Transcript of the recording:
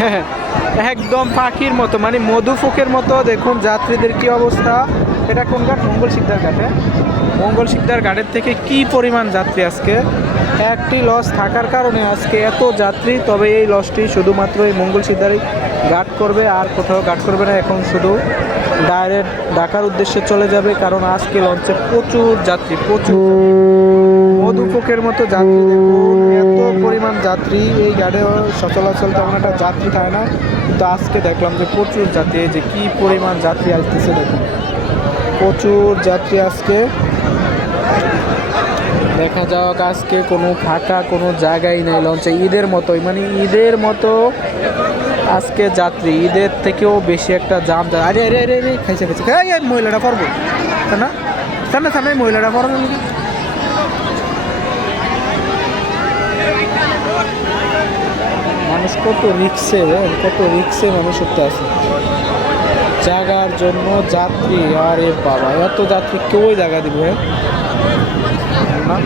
হ্যাঁ, একদম পাখির মতো, মানে মধুফুকের মতো। দেখুন যাত্রীদের কি অবস্থা। এটা কোন ঘাট? মঙ্গল সিকদার ঘাটে। মঙ্গল সিকদার ঘাটের থেকে কি পরিমাণ যাত্রী আজকে। একটি লঞ্চ থাকার কারণে আজকে এত যাত্রী। তবে এই লঞ্চটি শুধুমাত্র এই মঙ্গল সিকদারই ঘাট করবে, আর কোথাও ঘাট করবে না। এখন শুধু ডাইরেক্ট ঢাকার উদ্দেশ্যে চলে যাবে, কারণ আজকে লঞ্চে প্রচুর যাত্রী, প্রচুর মধুপোকের মতো যাত্রী। দেখুন এত পরিমাণ যাত্রী এই গাড়ি, সচলাচল তেমন একটা যাত্রী থাকে না, কিন্তু আজকে দেখলাম যে প্রচুর যাত্রী। এই যে কি পরিমাণ যাত্রী আসতেছে দেখুন, প্রচুর যাত্রী আজকে। দেখা যাক আজকে কোনো ফাঁকা কোনো জায়গায় নেই লঞ্চে, ঈদের মতোই, মানে ঈদের মতো আজকে যাত্রী। ঈদের থেকেও বেশি একটা জাম। আরে আরে আরে আরে খাইছে খাইছে, এই মহিলাটা পড়বো না, সামনে সামনে মহিলাটা পড়বো। মানুষ কত রিক্সে, কত রিক্সে মানুষ উঠতে আসে জায়গার জন্য। যাত্রী, আরে বাবা এত যাত্রী কেউই জায়গা দিব না।